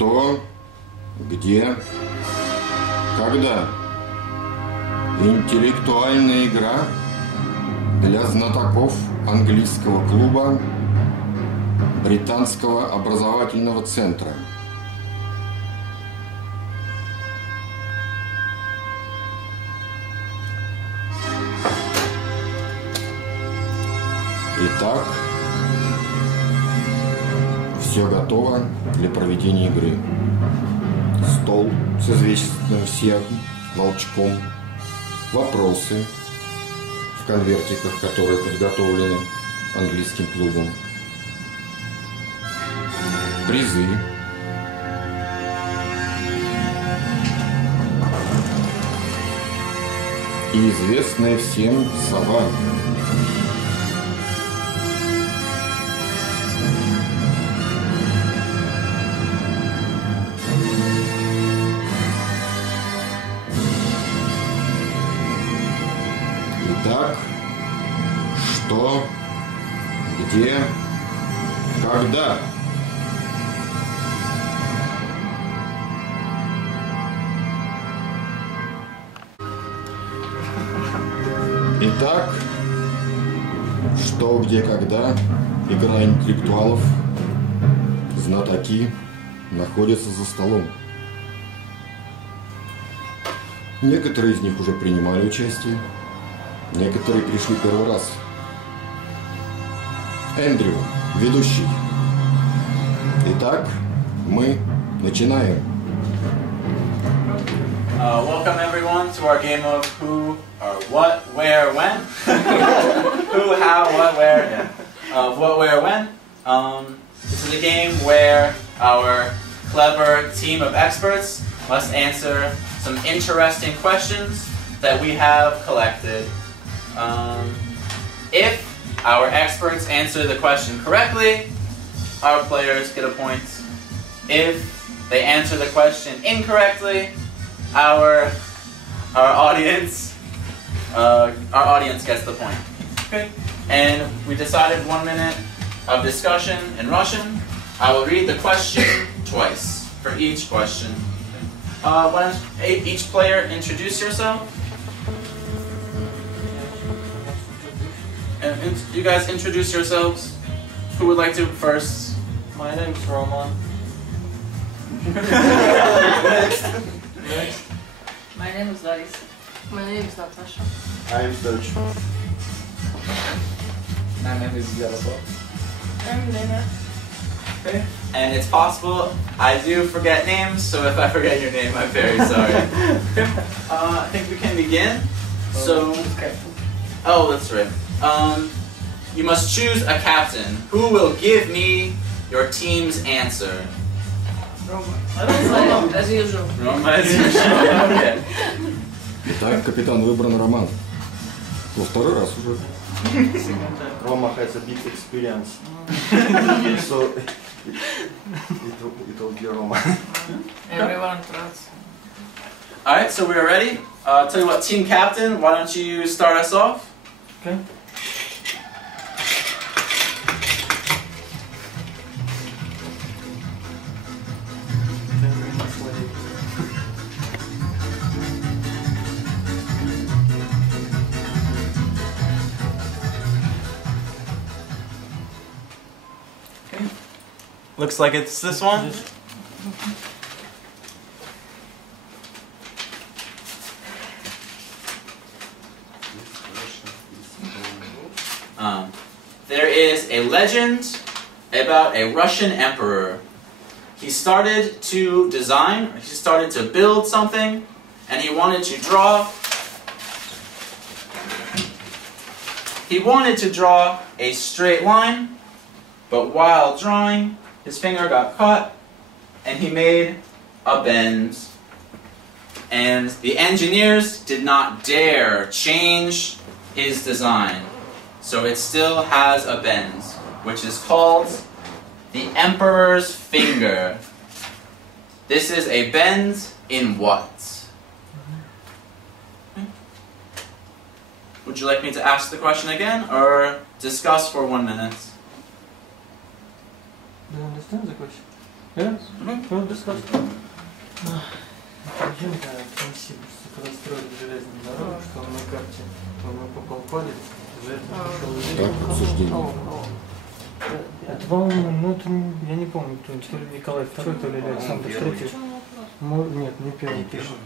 Что, где, когда. Интеллектуальная игра для знатоков английского клуба Британского образовательного центра. Итак, все готово для проведения игры. Стол с известным всем волчком, вопросы в конвертиках, которые подготовлены английским клубом, призы, и известная всем сова. Итак, что, где, когда. Итак, что, где, когда. Игра интеллектуалов, знатоки находятся за столом. Некоторые из них уже принимали участие. Некоторые пришли первый раз. Эндрю, ведущий. Итак, мы начинаем. Welcome everyone to our game of who, or what, where, when. Who, how, what, where, yeah. Of what, where, when. This is a game where our clever team of experts must answer some interesting questions that we have collected. If our experts answer the question correctly, our players get a point. If they answer the question incorrectly, our audience gets the point. Okay. And we decided 1 minute of discussion in Russian. I will read the question twice for each question. Why don't each player introduce yourself? And you guys introduce yourselves. Who would like to first? My name's Roman. Next. My name is Larissa. My name is Natasha. I am Serge. My name is Yaroslav. I'm Lena. Okay. And it's possible I do forget names, so if I forget your name, I'm very sorry. Okay. I think we can begin. So, oh, that's right. You must choose a captain. Who will give me your team's answer? Roma, as usual. Roma, as usual. Okay. Итак, капитан выбран Роман. Во второй раз уже. Roma has a big experience. So it will be Roma. Everyone tries. Alright, so we're ready. Tell you what, team captain, why don't you start us off? Okay. Looks like it's this one. There is a legend about a Russian emperor. He started to design, he started to build something, and he wanted to draw. He wanted to draw a straight line, but while drawing, his finger got caught, and he made a bend. And the engineers did not dare change his design. So it still has a bend, which is called the Emperor's Finger. This is a bend in what? Would you like me to ask the question again, or discuss for 1 minute? Do you understand the question? Yeah? Well, discuss. Легенда о Транссибе, когда строили железную дорогу, что на карте он попал палец, за это пришел Так, обсуждение. Это, по-моему, ну это я не помню, кто то ли Николай II, то ли Александр III. Нет, не первый. Нет, не первый.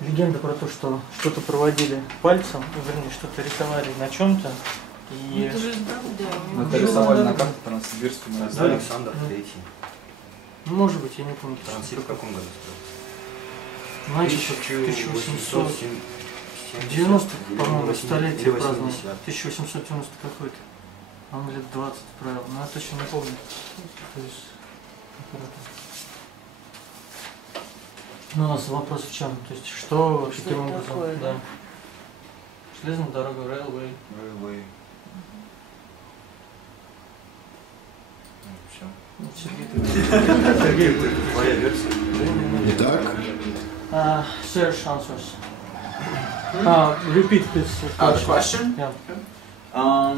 Легенда про то, что что-то проводили пальцем, вернее, что-то рисовали на чем-то. И... Это же Мы это рисовали на карте Транссибирскую. Да, Александр III. Может быть, я не помню. Транссиб в каком году строился? Значит, 1800... 90, по-моему, столетие праздновали. 1890 какой-то. Он лет 20 правил, но я точно не помню. То есть, ну, у нас вопрос в чем? То есть, что каким образом? такое, да? Железная дорога, railway. Railway. Все. Ну, Сергей, Твоя версия. Итак, search answers. Repeat this The question? Yeah.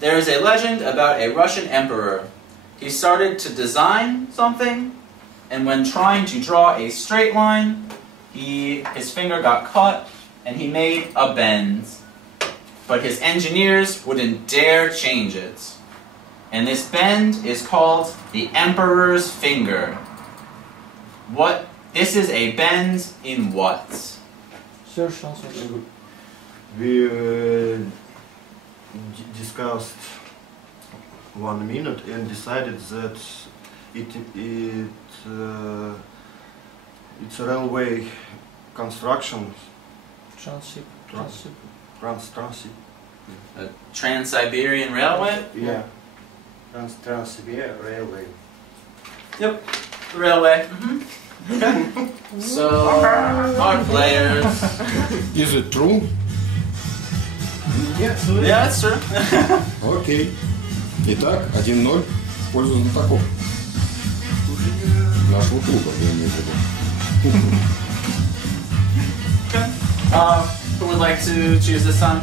There is a legend about a Russian emperor. He started to design something, and when trying to draw a straight line, his finger got caught, and he made a bend. But his engineers wouldn't dare change it. And this bend is called the emperor's finger. This is a bend in what? Search answers. We discussed 1 minute and decided that it's a railway construction. Transsib. Transsib. A Trans-Siberian Railway? Yeah. Trans-Siberian Railway. Yep. Railway. So, our players. is it true? Yes. Yeah, that's true. Окей. Итак, 1-0 в пользу знатоков. Нашего клуба, я имею в виду. Who would like to choose this time?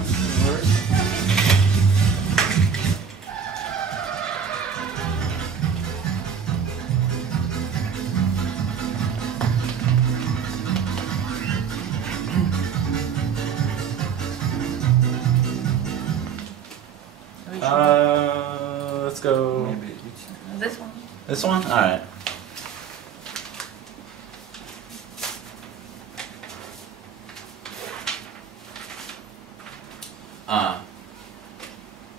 Let's go. Maybe it's This one. This one? Alright.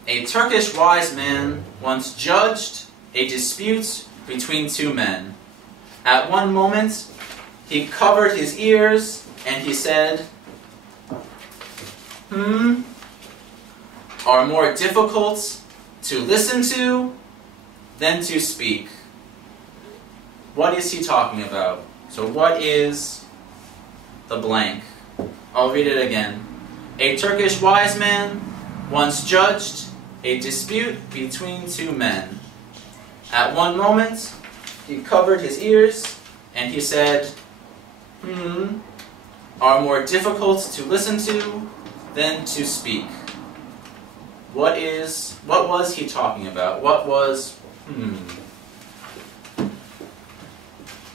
A Turkish wise man once judged a dispute between two men. At one moment, he covered his ears and he said, are more difficult to listen to than to speak. What is he talking about? So what is the blank? I'll read it again. A Turkish wise man once judged a dispute between two men. At one moment, he covered his ears and he said, are more difficult to listen to than to speak. What was he talking about? What was,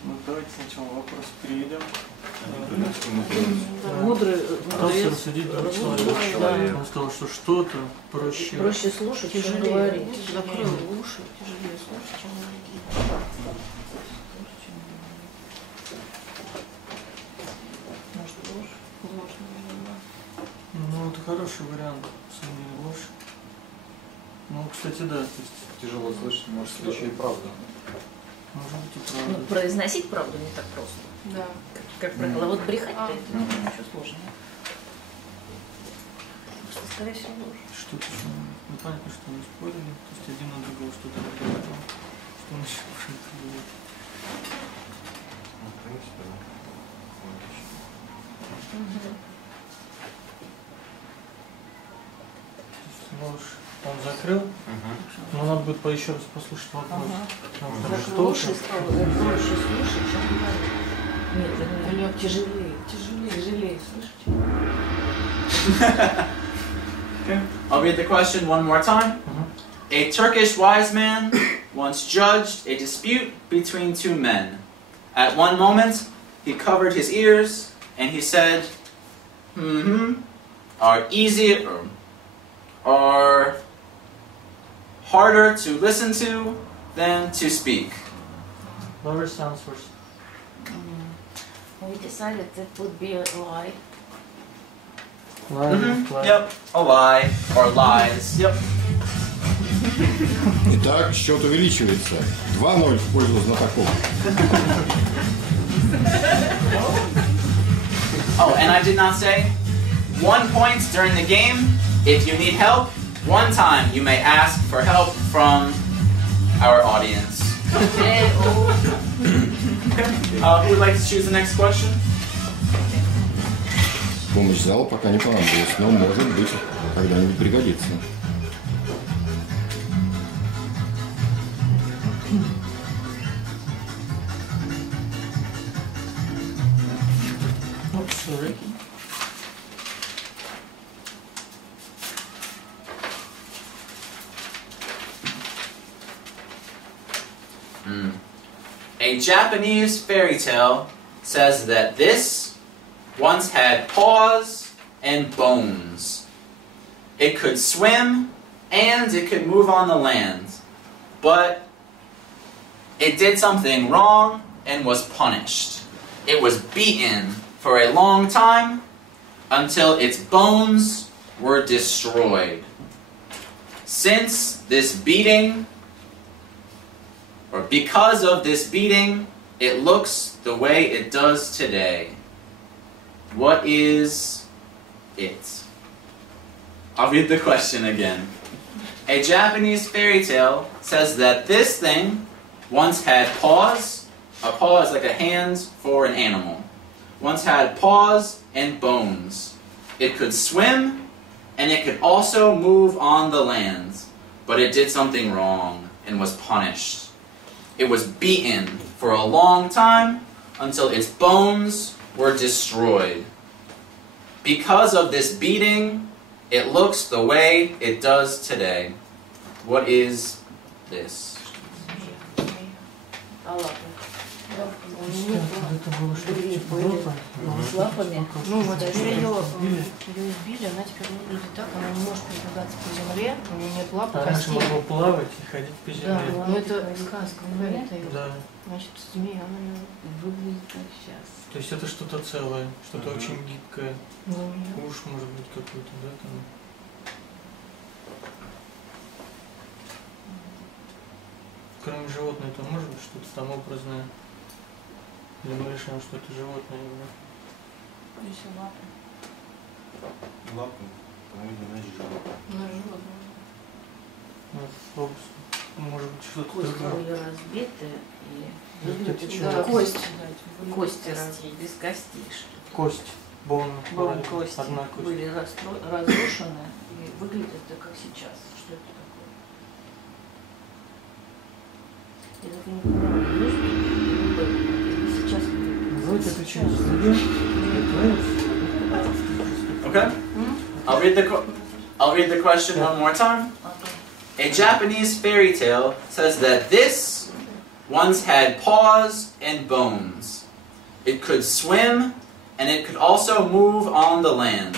Ну, давайте сначала вопрос переведем. Мудрый, Пытался рассудить другой человек. да. Он сказал, что что-то проще. Проще слушать, чем Тяжелее. говорить. Закрыл уши, тяжелее слушать, чем говорить. Может, ложь? Ложь, наверное, Ну, это хороший вариант, на самом деле, ложь. Ну, кстати, да, то есть, Тяжело слышать, может, слышать и правду. может быть и да. правда. Ну, произносить правду не так просто. Да. Как правило, вот брехать-то это еще сложно. Что, скорее всего, ложь. Что-то еще, ну, понятно, что мы спорили, то есть один на другого что-то говорил, что он еще что-то говорит. Ну, в принципе, да. Ложь. Он закрыл, но надо будет еще раз послушать вопрос. Потому что Закрыл уши и что-то... сказал, проще слушать, чем говорить. Нет, Или это тяжелее. Тяжелее слышать. Okay. I'll read the question one more time. A Turkish wise man once judged a dispute between two men. At one moment, he covered his ears and he said, are easier or harder to listen to than to speak. Loris answers. We decided that would be a lie. Lie. Yep, a lie or lies. Yep. Итак, счет увеличивается. 2-0 в пользу знатоков. Oh, and I did not say 1 point during the game. If you need help, one time you may ask for help from our audience. Who would like to choose the next question? Помощь зала пока не понадобилась, но может быть когда-нибудь пригодится. Oh, sorry. A Japanese fairy tale says that this once had paws and bones. It could swim and it could move on the land, but it did something wrong and was punished. It was beaten for a long time until its bones were destroyed. Since this beating, or because of this beating, it looks the way it does today. What is it? I'll read the question again. A Japanese fairy tale says that this thing once had paws. A paw is like a hand for an animal. Once had paws and bones. It could swim, and it could also move on the land. But it did something wrong and was punished. It was beaten for a long time until its bones were destroyed. Because of this beating, it looks the way it does today. What is this? Это было что-то типа гроба. С лапами. Ну вот Ее ее избили, она теперь выглядит так, она не может передвигаться по земле, у нее нет лап, раньше костей. могла плавать и ходить по Да, земле. но это сказка, это ее. Да. Значит, змея, она выглядит как сейчас. То есть это что-то целое, что-то очень гибкое. Змея. Уж может быть какой-то, да, там. Кроме животного, это может быть что-то там образное? Или мы решаем, что это животное именно? Еще лапы. Лапы, по-моему, значит животное. На животное. Ну, может быть что-то Кости у другое. нее разбиты и Это что? да, Кость. кости без костей. Кость. Бон. Бон кости Одна кость. были разрушены и выглядят это как сейчас. Что это такое? Я так и не понимаю, есть сейчас. Вроде это что-то Okay. I'll read the question one more time. A Japanese fairy tale says that this once had paws and bones. It could swim, and it could also move on the land.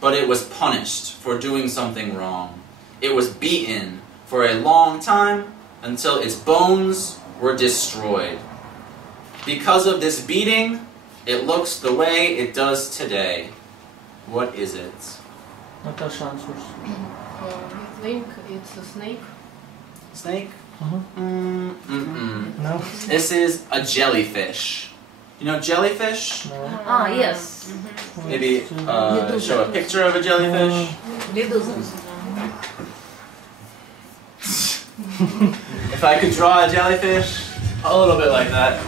But it was punished for doing something wrong. It was beaten for a long time until its bones were destroyed. Because of this beating, it looks the way it does today. What is it? Наташа Ансурс. I think it's a snake. Snake? No? This is a jellyfish. You know jellyfish? No. Ah, yes. Maybe show a picture of a jellyfish. If I could draw a jellyfish, a little bit like that.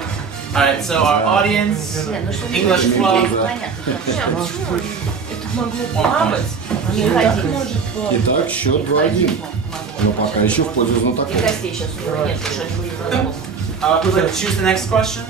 Alright, so our audience, English club, Это могло 1 point. не ходить. Итак, счет 2-1. Но пока еще в пользу И знатоков. костей сейчас у него нет, потому что они были разломаны. Who'd like to choose the next question?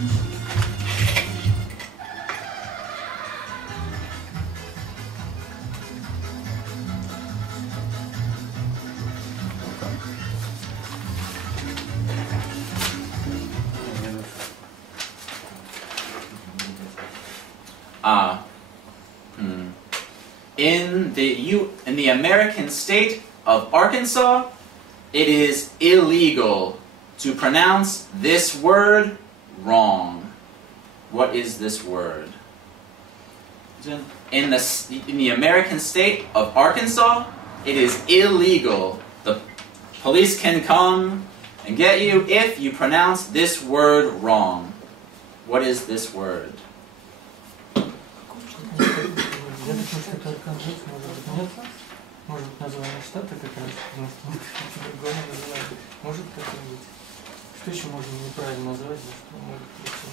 In the American state of Arkansas, it is illegal to pronounce this word wrong. What is this word? In the American state of Arkansas, it is illegal. The police can come and get you if you pronounce this word wrong. What is this word? Я думаю, что это Арканзас, может быть, нет. Может быть, название штата как раз, потому что другое название. Может такое быть. Что еще можно неправильно назвать, за что может прийти?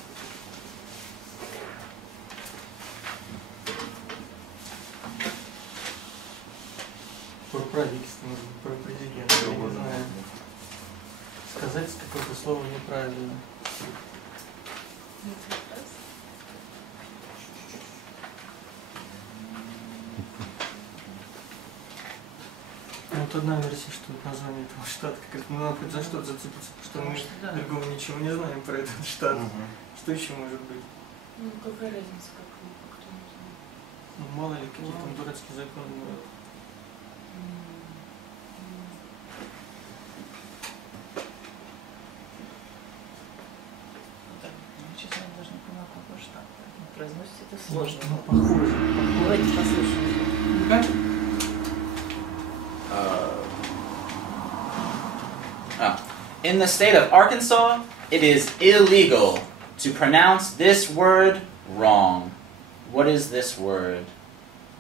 Про правительство, может быть, про президента, я не знаю. Сказать какое-то слово неправильно. Ну, вот одна версия, что это название этого штата, как ну, надо хоть за что-то зацепиться, потому что мы да. другого ничего не знаем про этот штат. Что еще может быть? Ну, какая разница, как кто не знает. Ну, мало ли, какие там дурацкие законы бывают. Честно, я даже не понимаю, какой штат. Произносится это сложно. Ну, похоже. Давайте послушаем. In the state of Arkansas, it is illegal to pronounce this word wrong. What is this word?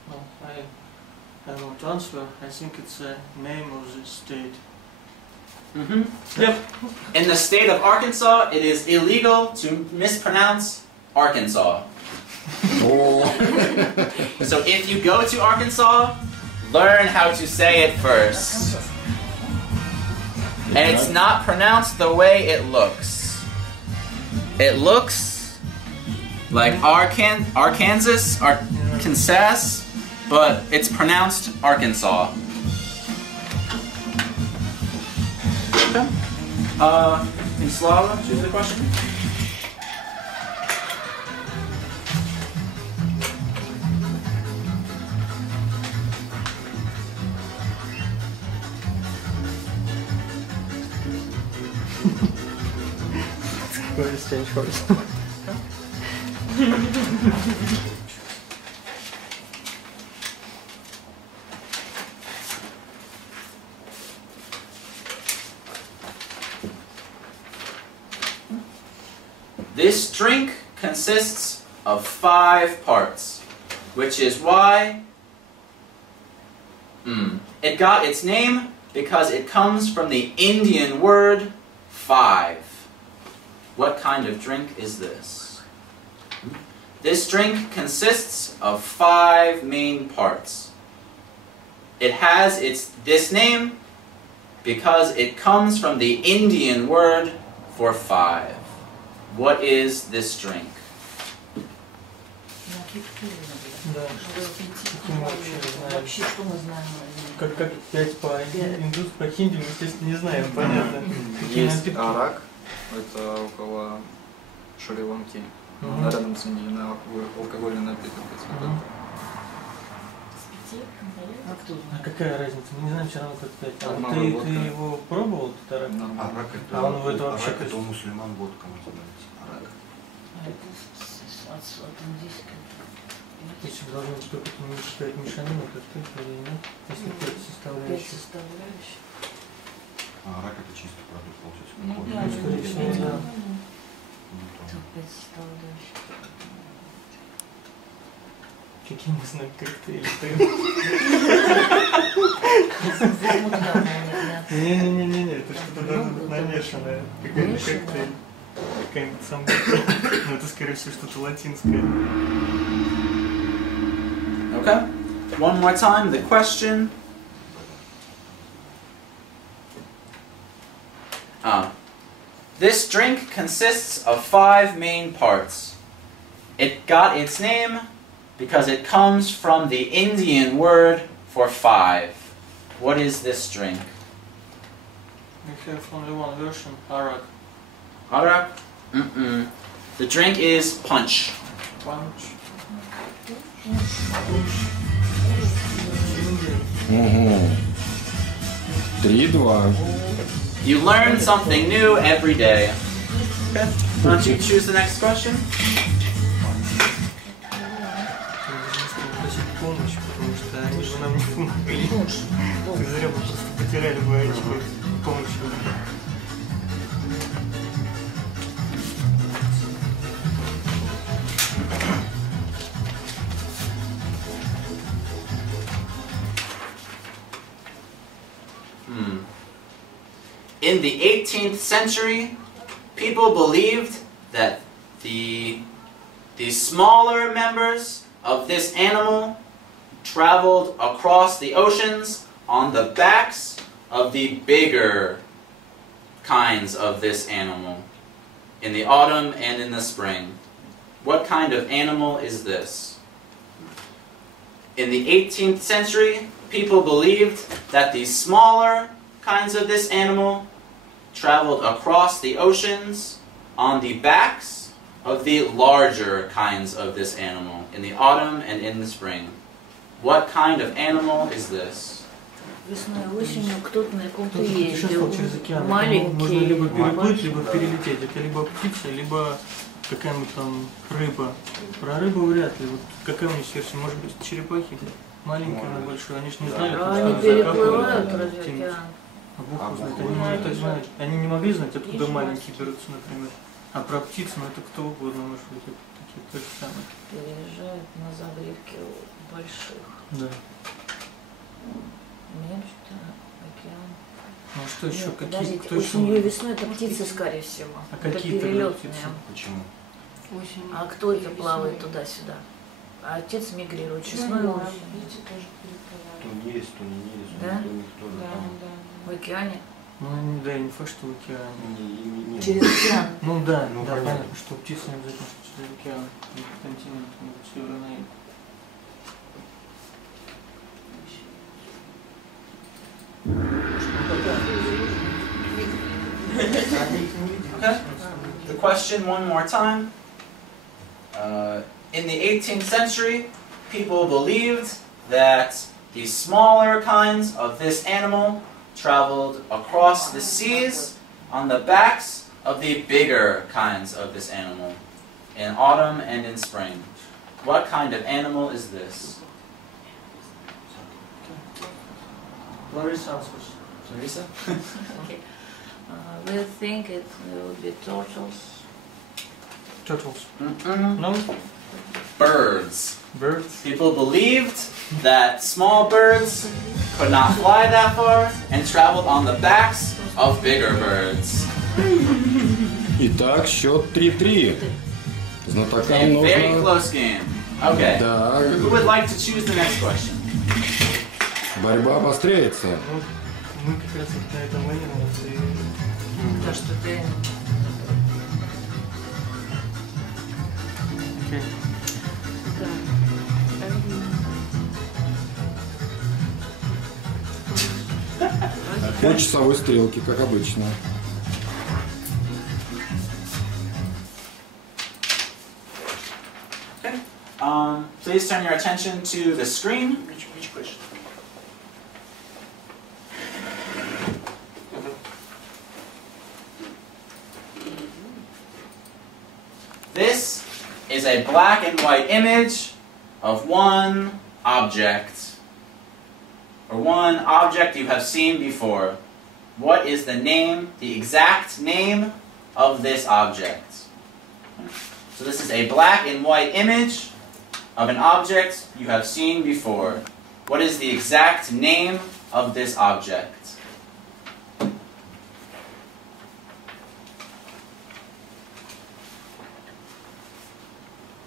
Well, I want to answer. I think it's a name of the state. Yep. In the state of Arkansas, it is illegal to mispronounce Arkansas. So if you go to Arkansas, learn how to say it first. And it's not pronounced the way it looks. It looks like Arkansas, but it's pronounced Arkansas. Okay. Slava, choose the question. Let's change course. This drink consists of 5 parts, which is why it got its name because it comes from the Indian word 5. What kind of drink is this? This drink consists of 5 main parts. It has this name because it comes from the Indian word for 5. What is this drink? Да. Каким вообще знаем? Вообще, что мы знаем? Как 5 по хинди, мы, естественно, не знаем, понятно. Какие Есть напитки? арак, это около Шри-Ланки, рядом с Индией, алкогольный напиток. А кто А знает? какая разница? Мы не знаем все равно, как 5. А Одна ты водка. его пробовал, этот арак? Арак это, А он это вообще арак это как- у мусульман водка называется. Арак. А это от индийского. Если бы должно быть какая-то мешанина, то что это или нет? Если 5 5 составляющих. составляющих. А арак это чистый продукт, получается. Ну какой-то. да, скорее всего, да. Ну, то. Там 5 составляющих. Какие мы знаем коктейли? Не-не-не, это что-то должно быть намешанное. Какой-то коктейль. Какая-нибудь самбука. Ну это скорее всего что-то латинское. Okay. One more time, the question. This drink consists of 5 main parts. It got its name because it comes from the Indian word for 5. What is this drink? We have only one version, arak. Arak? The drink is punch. Punch. Угу. 3-2. You learn something new every day. Okay. Why don't you choose the next question? Просить помощь, потому что они же нам не помогли. Зря мы просто потеряли бы очко помощью. In the 18th century, people believed that the smaller members of this animal traveled across the oceans on the backs of the bigger kinds of this animal in the autumn and in the spring. What kind of animal is this? In the 18th century, people believed that the smaller kinds of this animal traveled across the oceans on the backs of the larger kinds of this animal in the autumn and in the spring. What kind of animal is this? Весной и осенью кто-то на каком-то Путешествовал ездил. через океан. Маленький. Можно либо переплыть, либо перелететь. Это либо птица, либо какая-нибудь там рыба. Про рыбу вряд ли. Вот какая у них версия? Может быть, черепахи? Маленькая, она большая. Они же не знали, А потому они что переплывают закапывают разве тянут. океан? А Бог знает, они не так знают. Они не могли знать, откуда маленькие берутся, например. А про птиц, ну это кто угодно может быть, это такие то же самое. Переезжают на загривке больших. Да. Мечта, океан. Ну а что еще? Нет, Какие? подождите, Кто еще? осенью и весной это птицы, скорее всего. А Это какие тогда перелетные. птицы? Почему? Осенью. А кто это плавает туда-сюда? А отец мигрирует весной и осенью. То не есть, то не есть, Да? то никто. В океане? Ну да, не факт, что в океане. Через океан. Ну да, Ну, да, понятно. понятно, что птицы не обязательно, что через океан, континент, могут северный. Okay. The question one more time. In the 18th century, people believed that the smaller kinds of this animal traveled across the seas on the backs of the bigger kinds of this animal in autumn and in spring. What kind of animal is this? Larissa answers. Larissa? Okay. We think it will be turtles. Turtles. No. No? Birds. Birds. People believed that small birds could not fly that far and traveled on the backs of bigger birds. Итак, счет 3-3. Знатокам A very нужно... close game. Okay. Да, Who would like to choose the next question? борьба обостряется. Ну, мы как раз вот на этом военном и... То, что ты... Окей. По часовой стрелке, как обычно. Okay. Please turn your attention to the screen. Which question? This is a black and white image of one object, or one object you have seen before. What is the name, the exact name of this object? So this is a black and white image of an object you have seen before. What is the exact name of this object?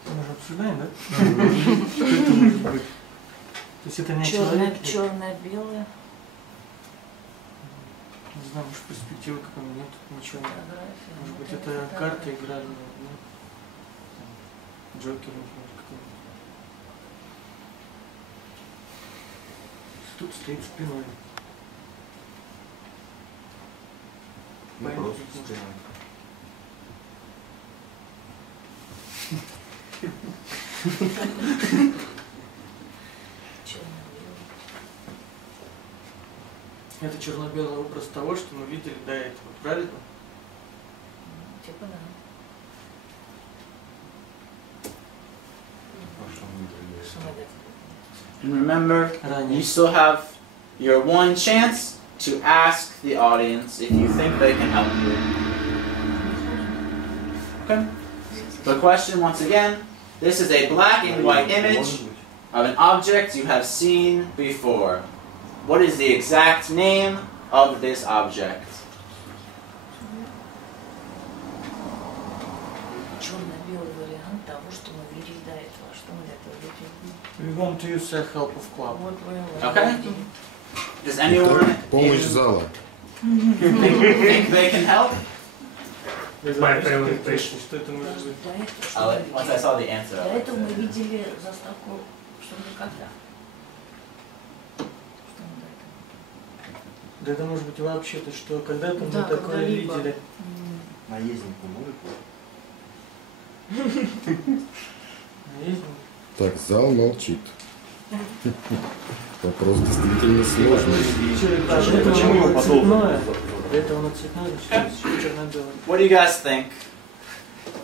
Мы же обсуждаем, да? Что это может быть? То есть это не человек? Черно-белое. Не знаю, может перспективы какой-нибудь нет, ничего. Фотография. Может быть это карта играли, нет? Джокер, например, какой-нибудь. Тут стоит спиной. Вопрос. Это черно-белый образ того, что мы видели до этого, правильно? Типа да. And remember, Ранее. you still have your one chance to ask the audience if you think they can help you. Okay? The question, once again, this is a black and white image of an object you have seen before. What is the exact name of this object? Черно-белый вариант того, что мы видели до этого. Что мы до этого видели? We want to use the help of club. Вот вы Okay. Does anyone Итак, помощь зала. think they can help? My favorite question. Что это может быть? До этого, что мы Once I видели? saw the answer. До этого мы видели заставку, что мы когда. Что мы до этого? Да это может быть вообще-то, что когда-то мы Да, такое когда-либо. видели. Наезднику музыку. Есть? Так, зал молчит. Вопрос действительно сложный. Почему его цветное? До этого оно цветное, сейчас черно-белое. What do you guys think?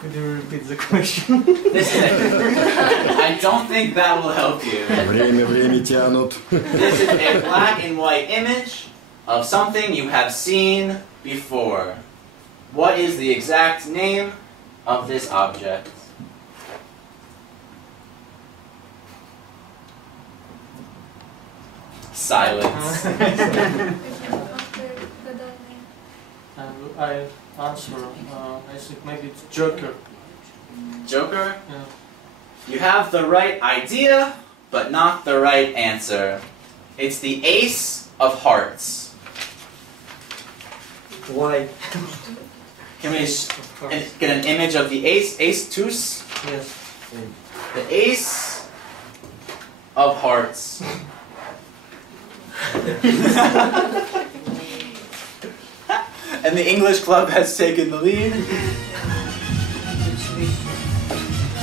Could you repeat the question? I don't think that will help you. Время тянут. This is a black and white image of something you have seen before. What is the exact name of this object? Silence. I answer. I think maybe it's Joker. Joker? Yeah. You have the right idea, but not the right answer. It's the Ace of Hearts. Why? Can we Of course. get an image of the ace? Ace Deuce? Yes. The Ace of Hearts. And the English club has taken the lead.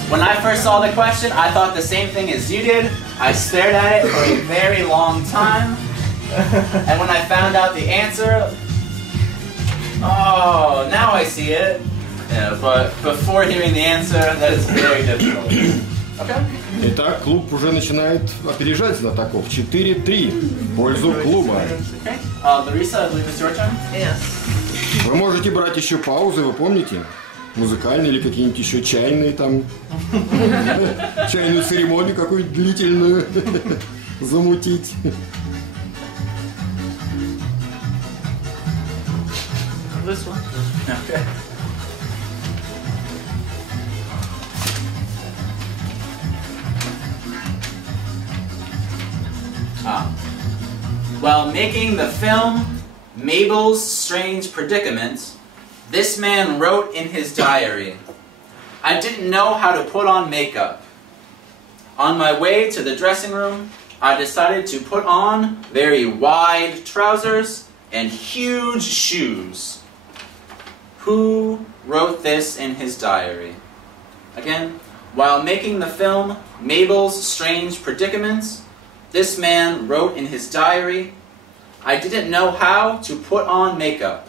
When I first saw the question, I thought the same thing as you did. I stared at it for a very long time. And when I found out the answer, oh, now I see it. Yeah, but before hearing the answer, that is very difficult. Okay? Итак, клуб уже начинает опережать знатоков. 4-3 в пользу клуба. Okay. Larissa, I believe it's your turn. Yes. Вы можете брать еще паузы, вы помните? Музыкальные или какие-нибудь еще чайные там. Чайную церемонию какую-нибудь длительную замутить. This one. Okay. While making the film Mabel's Strange Predicament, this man wrote in his diary, "I didn't know how to put on makeup. On my way to the dressing room, I decided to put on very wide trousers and huge shoes." Who wrote this in his diary? Again, while making the film Mabel's Strange Predicament, this man wrote in his diary, "I didn't know how to put on makeup.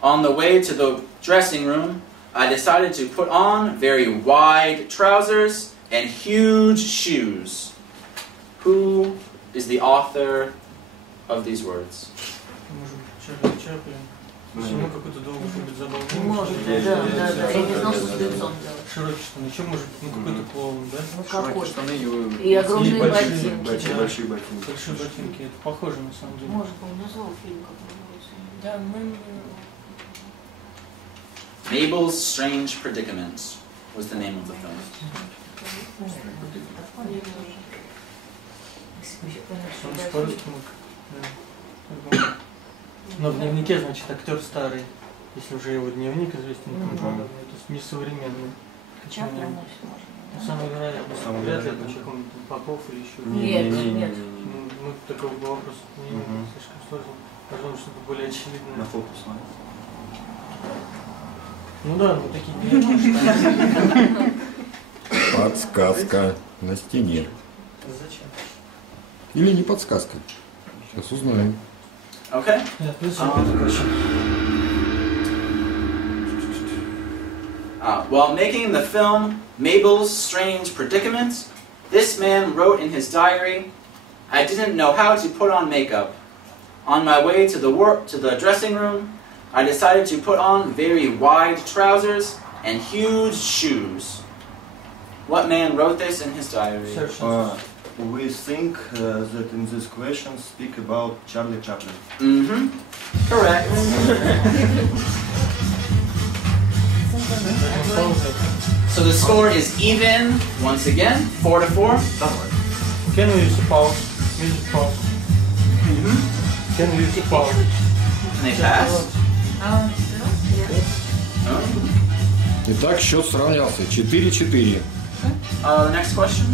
On the way to the dressing room, I decided to put on very wide trousers and huge shoes." Who is the author of these words? Может быть, Чарли Чаплин. Почему какой-то должен быть забавный? Может, да. Я не знал, что с лицом делать. Широкий штаны. Еще может быть, какой-то клоун, да? Ну Широкие какой? штаны И огромные большие, ботинки. большие ботинки. Большие ботинки. Это похоже на самом деле. Может, он назвал фильм какой-нибудь. Да, мы... Mabel's Strange Predicament was the name of the film. Он по-русски мог. Да. Но в дневнике, значит, актер старый. Если уже его дневник известен, то это несовременный. Чаплин, Самый вероятный. Самый Вряд ли вероятный. это какой-нибудь Попов или еще. Нет. Ну, такого бы вопроса не было, слишком сложно. Должно быть что-то более очевидное. На фокус надо. Ну да, ну такие длинные штаны. Подсказка на стене. Зачем? Или не подсказка. Сейчас узнаем. Okay? While making the film Mabel's Strange Predicament, this man wrote in his diary, "I didn't know how to put on makeup. On my way to the dressing room, I decided to put on very wide trousers and huge shoes." What man wrote this in his diary? We think that in this question speak about Charlie Chaplin. Mm-hmm. Correct. So the score is even, once again, 4-4. Can we use a pause? Use a pause. Can we use a pause? And they pass. Итак, счет сравнялся. 4-4. The next question.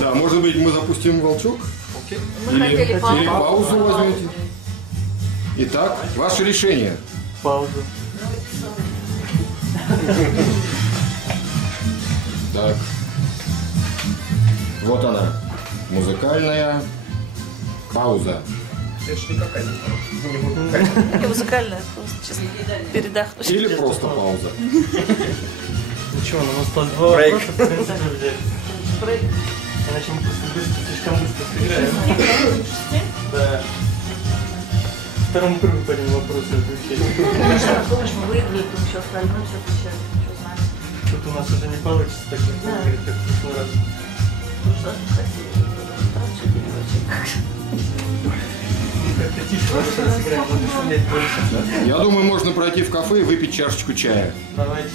Да, может быть, мы запустим волчок? Мы хотели Или паузу возьмете? Итак, ваше решение. Паузу. Так. Вот она. Музыкальная пауза. Не музыкальная, просто чисто передохнуть. Или просто пауза. Ничего, нам осталось два вопроса, в принципе, взять. Иначе мы просто слишком быстро сыграем. Да. Второму кругу по ним вопросы отвечать. Помнишь, мы выиграли, тут еще остальное все отвечали. Что знаешь? Тут у нас уже не получится так легко выиграть, как в прошлый раз. Как-то тише лучше сыграем, надо шуметь больше. Я думаю, можно пройти в кафе и выпить чашечку чая. Давайте.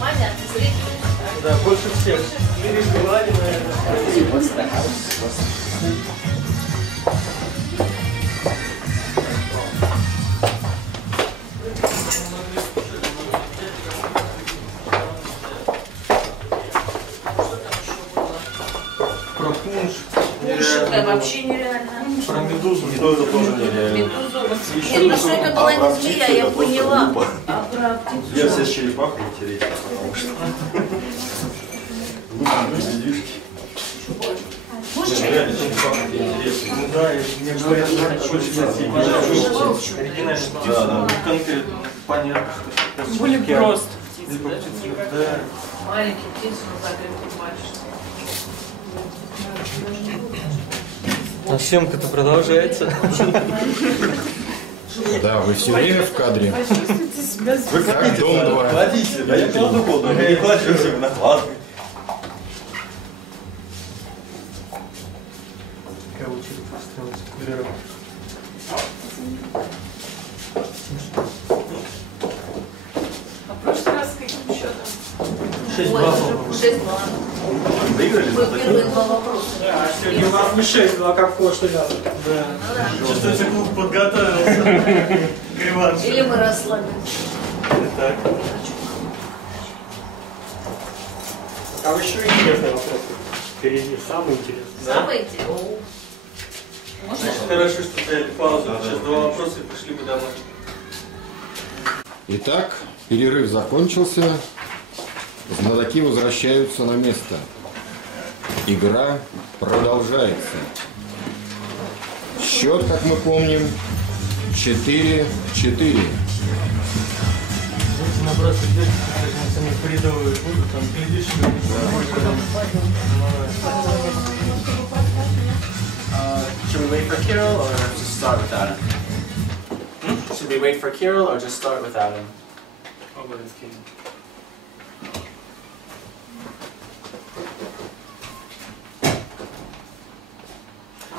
Понятно, зрители. Да, больше всех. Или говорим, наверное. Про пунш. Это вообще нереально. Про медузу. Медуза тоже нереально. Медузу. Нет, что это была не змея, я поняла. А про птицу. Я все с черепахой интересно, потому что... Медвежки. Реально черепаха интересно. Ну да, мне говорят, что больше всех оригинально. Да, да. Конкретно. Понятно, что Более просто. Либо птицы, да. Маленький птиц, но так и мальчик. А съемка-то продолжается. Да, вы все время в кадре. Почувствуйте себя Вы Как дом 2. кладите, да я кладу воду, вы не кладете, вы накладываете. Какая очередь выстроилась кулеров. А в прошлый раз с каким счетом? 6-2. 6-2. Выиграли Вы за первые такое? два вопроса. Сегодня у нас не 6-2, как в прошлый раз. Да. Чувствуется, клуб подготовился. К реваншу. Или мы расслабились. Так. А вы еще интересный вопрос. Впереди самый интересный. Самое интересное. Можно? Хорошо, что взяли паузу. Сейчас два вопроса и пошли бы домой. Итак, перерыв закончился. Знатоки возвращаются на место. Игра продолжается. Счет, как мы помним, 4-4. Знаете, набрасывать дядьки, как они передовые будут, там глядишь, что Should we wait for Kirill or just start without him? Should we wait for Kirill or just start without him?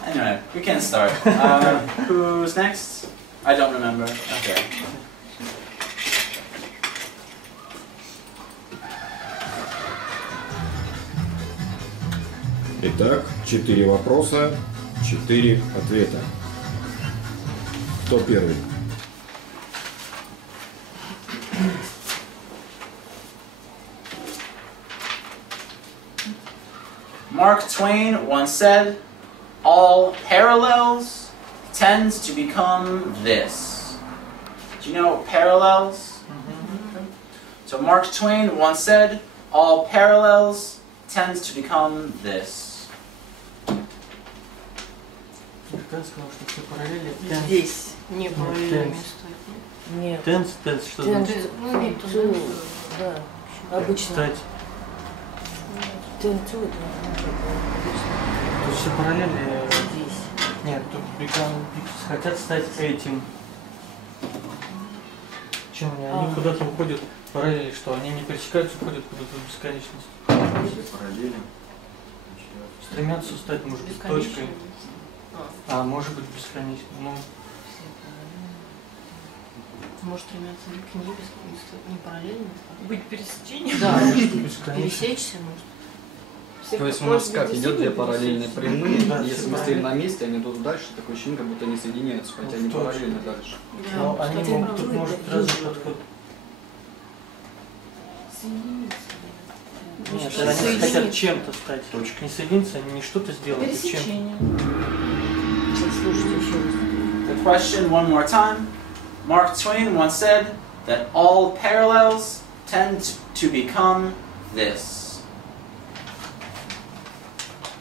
Anyway, we can start. Who's next? I don't remember. Okay. Итак, 4 вопроса, 4 ответа. Кто первый? Mark Twain once said, "All parallels tends to become this." Do you know parallels? So Mark Twain once said, all parallels tend to become this. Британ сказал, что все параллели. Здесь. Не параллельными стоит. Нет. Тенс, что значит? Ну, нет, Ту, да. Обычно. Кстати, Тенту, это обычно. тут все параллели. Здесь. Нет, тут Британ хотят стать этим. Чем они куда-то уходят параллели, что они не пересекаются, уходят куда-то в бесконечность. Если параллели. Стремятся стать, может быть, точкой. А может быть, бесконечно. Ну, может стремятся к ней не параллельно. Быть пересечением. Да, бесконечно. пересечься может. То есть у нас как идет две параллельные прямые, Да, если мы всё стоим на месте, они идут дальше, такое ощущение, как будто они соединяются, хотя они Точно. параллельно дальше. Но они кстати, могут, правда, тут может это разный есть. подход. Ну, Нет, что они соединиться. хотят чем-то стать. Не соединиться, они не что-то сделать, а чем-то. Пересечение. Сейчас слушайте еще раз. The question one more time. Mark Twain once said that all parallels tend to become this.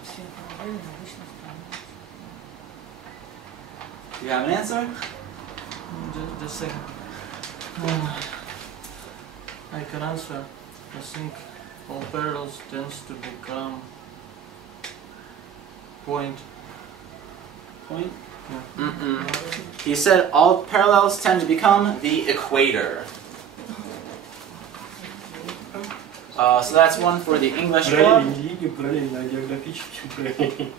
Все параллельно обычно становятся. Do you have an answer? Just a second. I can answer. I think all parallels tends to become point. Point? Yeah. Mm-mm. He said all parallels tend to become the equator. So that's one for the English club. Не линию параллельно, а географическую параллель.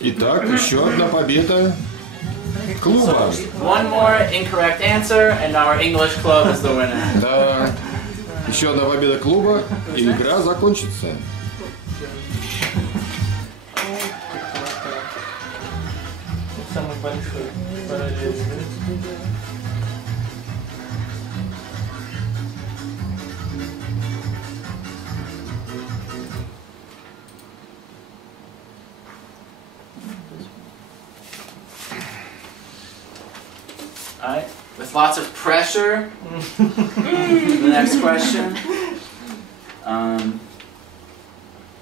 Итак, еще одна победа клуба. One more incorrect answer, and our English club is the winner. Да. Еще одна победа клуба, и игра закончится. Самый большой параллель. Alright, with lots of pressure. The next question.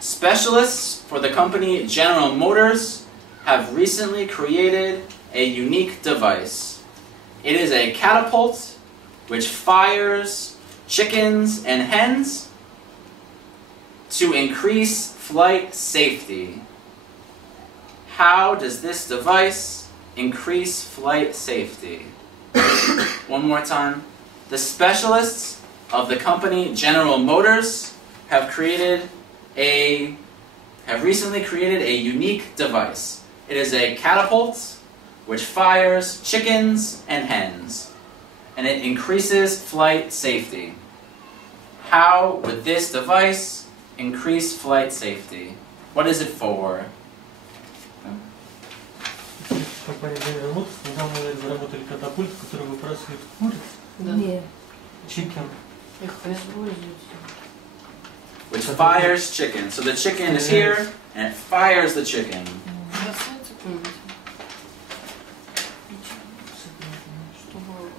Specialists for the company General Motors have recently created a unique device. It is a catapult which fires chickens and hens to increase flight safety. How does this device increase flight safety? One more time. The specialists of the company General Motors have recently created a unique device. It is a catapult which fires chickens and hens, and it increases flight safety. How would this device increase flight safety? What is it for? Компания General Motors недавно заработали катапульт, который выбрасывает куриц. Да. Нет. Chicken. Их используют. Which fires chicken. So the chicken is here, and it fires the chicken. Бросается куда-нибудь. Чтобы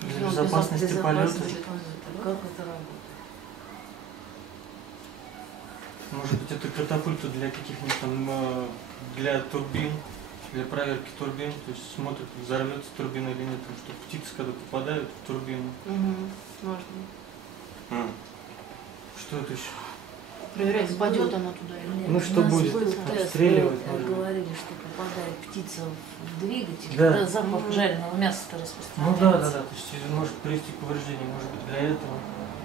Для сделать безопасности полета. безопасность. Как это работает? Может быть, это катапульта для каких-нибудь там, для турбин, для проверки турбин, то есть смотрят, взорвется турбина или нет, потому что птицы, когда попадают в турбину. Можно. Что это еще? Проверять, попадет она туда или нет. Ну, что у нас будет? был тест, Отстреливать, мы может быть. говорили, что попадает птица в двигатель, Да. когда запах жареного мяса Ну распространяется. да, то есть может привести к повреждению, может быть, для этого.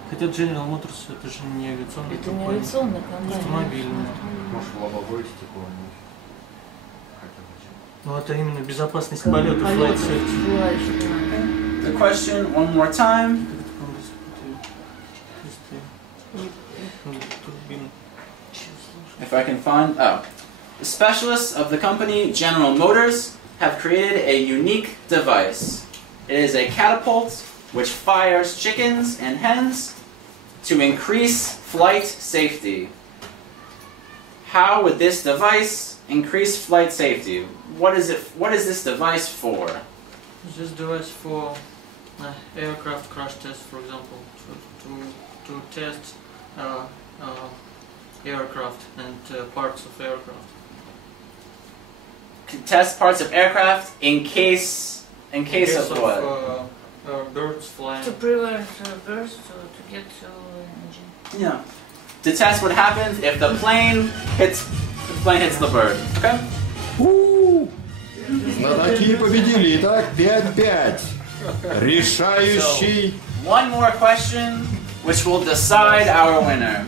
Хотя General Motors это же не авиационная Это не компания. авиационная компания. Автомобильная. Может, лобовое стекло. Хотя зачем? Ну это именно безопасность полета, flight safety. Бывает, The question one more time. Турбина. If I can find. Oh. The specialists of the company General Motors have created a unique device. It is a catapult which fires chickens and hens to increase flight safety. How would this device increase flight safety? What is this device for? This device for Aircraft crash test, for example, to test aircraft and parts of aircraft. To test parts of aircraft in case of what? Birds flying. To prevent birds to get to engine. Yeah. To test what happens if the plane hits the bird. Okay? Знатоки победили. Итак, 5-5. Решающий. One more question, which will decide our winner.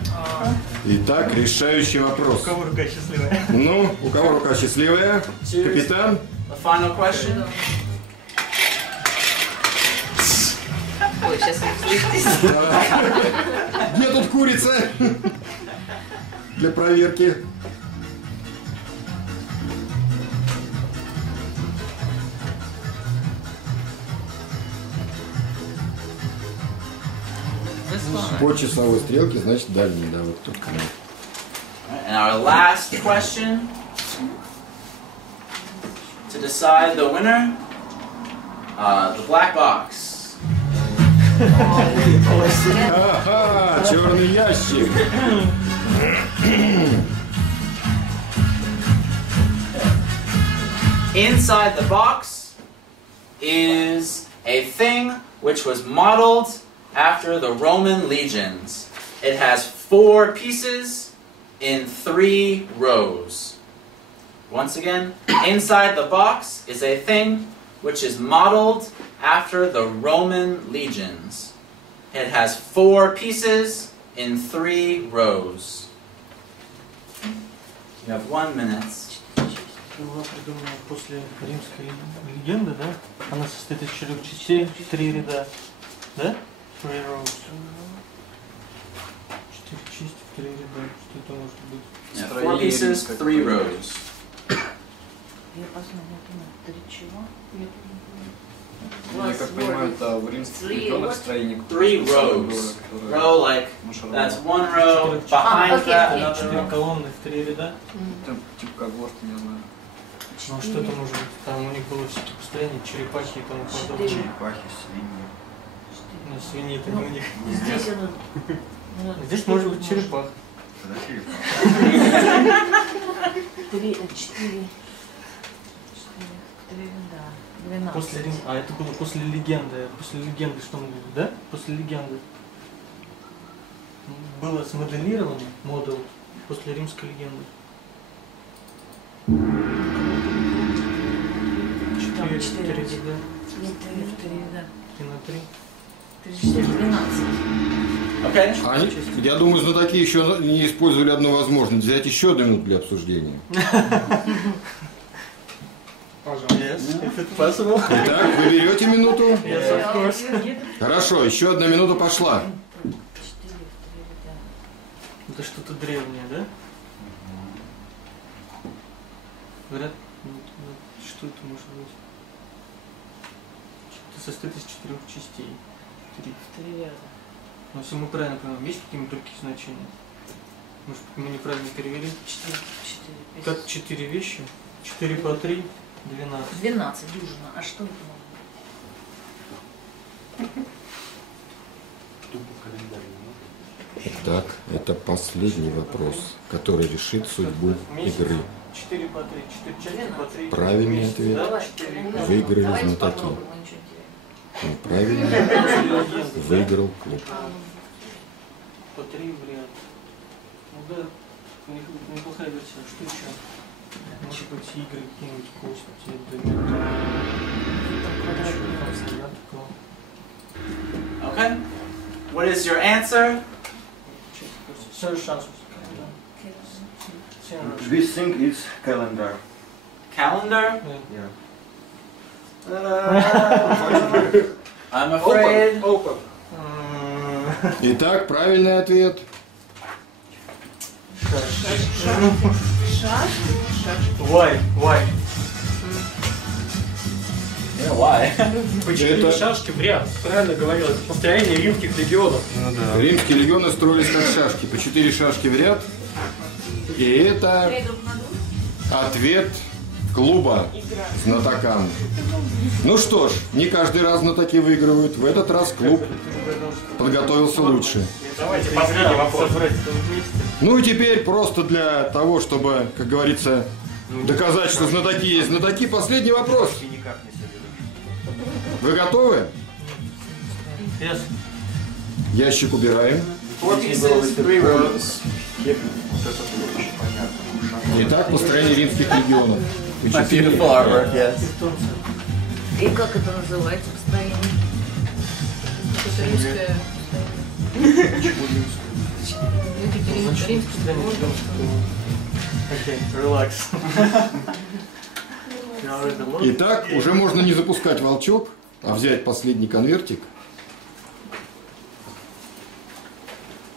Итак, решающий вопрос. У кого рука счастливая? Ну, у кого рука счастливая? Капитан? The final question. Ой, сейчас не слышитесь. Где тут курица? Для проверки. По часовой стрелке, значит, дальний, да, вот тут. And our last question to decide the winner, the black box. Ага, черный ящик. Inside the box is a thing which was modeled after the Roman legions. It has 4 pieces in 3 rows. Once again, inside the box is a thing which is modeled after the Roman legions. It has 4 pieces in 3 rows. You have 1 minute. Была придумана после римской легенды, да? Она состоит из 4 частей, 3 ряда, да? 3 rows. 4 части, 3 ряда. Что это может быть? Yeah, 4 pieces, 3 rows. Я посмотрю, 3 чего? Ну, я как понимаю, это в римских легионах строение. 3 rows. Row like, that's 1 row, behind that another 4 row. колонны в 3 ряда. Это типа как город, не знаю. Ну а что это может быть? Там у них было всякие построения, черепахи и тому подобное. Черепахи, свиньи. Ну, свиньи это не у них. Здесь оно... Здесь может быть черепах. Да, черепахи. 4. 12. После Рим... А это было после легенды. После легенды что мы говорим, да? После легенды. Было смоделировано, модел, после римской легенды. 4 ряда. 4 ряда. 3 на 3. 3, 4, 12. Okay. Они, я думаю, знатоки еще не использовали одну возможность. Взять еще 1 минуту для обсуждения. Yes, if it's possible. Итак, вы берете минуту? Yes, of course. Хорошо, еще 1 минута пошла. 4 в 3 ряда. Это что-то древнее, да? Говорят, что это может быть? Это состоит из 4 частей. 3. 3 ряда. Но если мы правильно понимаем, есть какие-нибудь другие значения? Может, мы неправильно перевели? 4. Как 4 вещи? 4 по 3, 12. 12 дюжина. А что это может быть? Итак, это последний вопрос, который решит судьбу игры. 4 по 3, 4 части по 3. Правильный ответ. Выиграли знатоки. Неправильно. Выиграл клуб. По 3 в ряд. Ну да, у них неплохая версия. Что еще? Может быть, игры какие-нибудь кости, Okay. What is your answer? We think it's calendar. Calendar? Yeah. I'm afraid. Open. Итак, правильный ответ. Why? Yeah, why? По 4 шашки в ряд. Правильно говорил, это построение римских легионов. Римские легионы строились как шашки, по 4 шашки в ряд. И это ответ клуба знатокам. Ну что ж, не каждый раз знатоки выигрывают. В этот раз клуб подготовился лучше. Давайте последний вопрос. Ну и теперь просто для того, чтобы, как говорится, доказать, что знатоки есть знатоки, последний вопрос. Вы готовы? Yes. Ящик убираем. 4 pieces, 3 rows. Итак, построение римских легионов. Beautiful artwork, yes. И как это называется построение? Это римское. Римский. Окей, релакс. Итак, уже можно не запускать волчок, а взять последний конвертик.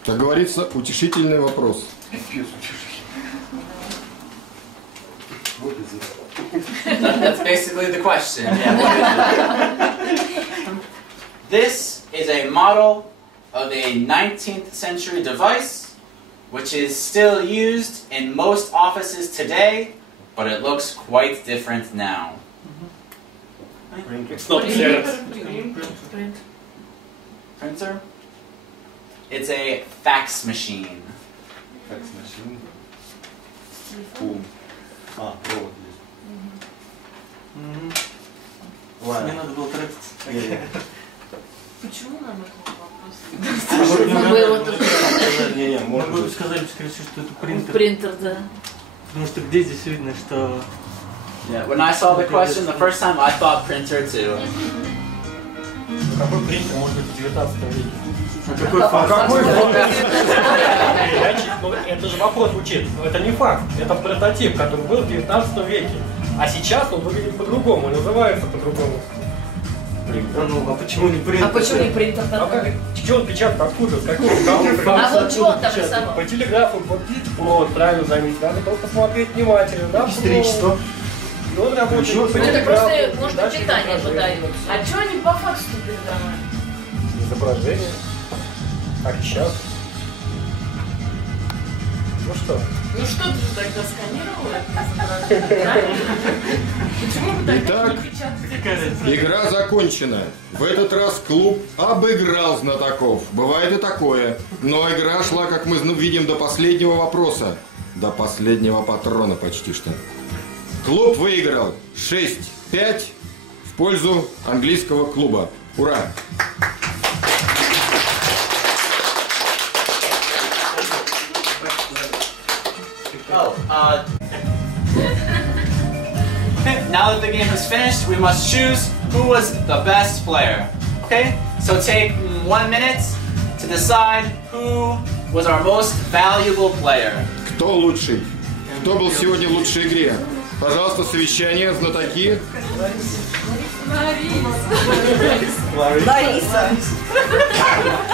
Как говорится, утешительный вопрос. That's basically the question. Yeah, what is it? This is a model of a 19th century device which is still used in most offices today, but it looks quite different now. It's not Xerox. Printer? It's a fax machine. Fax machine. Boom. А, провод есть. Мне надо было тратить. Почему нам этот вопрос? Мы его тоже Не, Мы может бы быть. сказали, скорее всего, что это принтер. принтер, да. Потому что где здесь видно, что... Yeah, when I saw the question the first time, I thought printer too. Какой принтер может быть в 19 веке? Какой факт? Ну, это же вопрос звучит. Но это не факт. Это прототип, который был в 19 веке. А сейчас он выглядит по-другому, называется по-другому. Ну, а почему не принтер? А почему не принтер А тогда? как? Что он печатает? Откуда? С какого? А вот что он там рисовал? По телеграфу, вот видите, провод, правильно заметить. Надо только посмотреть внимательно. Да, Электричество. И он работает по Это телеграфу. просто, может быть, Дальше питание изображение. подают. А что они по факсу передавали? Изображение. Как сейчас. Ну что? Ну что ты же тогда сканировал это изображение, правильно? Почему вы тогда Итак, не печатаете? Игра закончена. В этот раз клуб обыграл знатоков. Бывает и такое. Но игра шла, как мы видим, до последнего вопроса. До последнего патрона почти что. Клуб выиграл 6-5 в пользу английского клуба. Ура! Oh, now that the game is finished, we must choose who was the best player. Okay? So take 1 minute to decide who was our most valuable player. Кто лучший? Кто был сегодня в лучшей игре? Пожалуйста, совещание, знатоки. Лариса.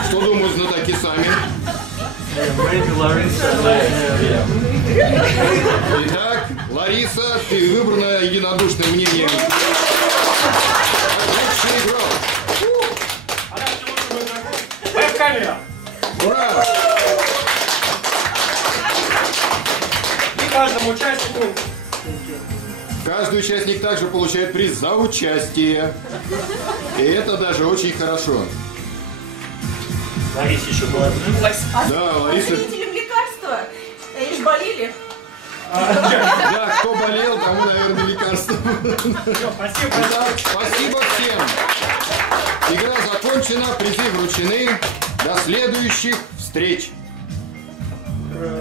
Что думают знатоки сами? Итак, Лариса, ты выбрана единодушным мнением. Лучший игрок. Веб-камера! Ура! И каждому участнику Каждый участник также получает приз за участие. И это даже очень хорошо. Лариса еще была. Да, Лариса. Ценителям лекарства? Они же болели. Да, кто болел, тому, наверное, лекарство. Спасибо. Спасибо всем. Игра закончена, призы вручены. До следующих встреч.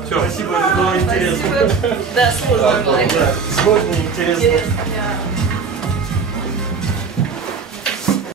Все, спасибо, это было интересно. Да, сложно было. Сложно и интересно. Интересно, да.